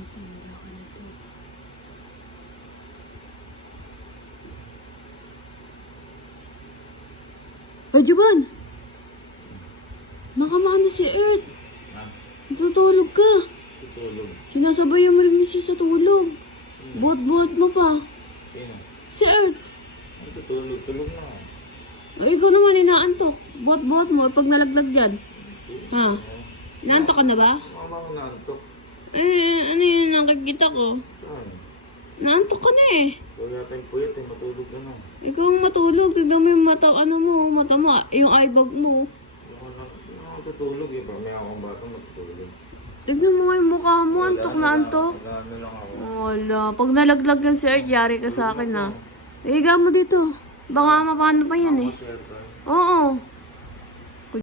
Tinira ka nito. Ay, Juban! Nakamana si Earth. Ha? Natutulog ka. Tutulog. Sinasabayan mo rin siya sa tulog. Buhat-buhat mo pa. Sino? Si Earth. Ang tutulog. Tulog na. Ay, ikaw naman inaantok. Buhat-buhat mo pag nalaglag dyan. Ha? Inaantok ka na ba? Mama ko naantok. Eh, ano yun nakikita ko? Saan? Naantok ka na eh. Ikaw yata yung puyat eh. Matulog ka na. Ikaw ang matulog. Tignan mo yung mata, mata mo, yung eyebag mo. Hindi ako tutulog eh. Pag may akong bata matutulog. Tignan mo nga yung mukha mo, antok na antok. Ano lang ako. Wala. Pag nalaglag yan si Earth, yari ka sa akin ha. Higa mo dito. Baka mapano pa yan eh. Ako, sir, tayo. Oo.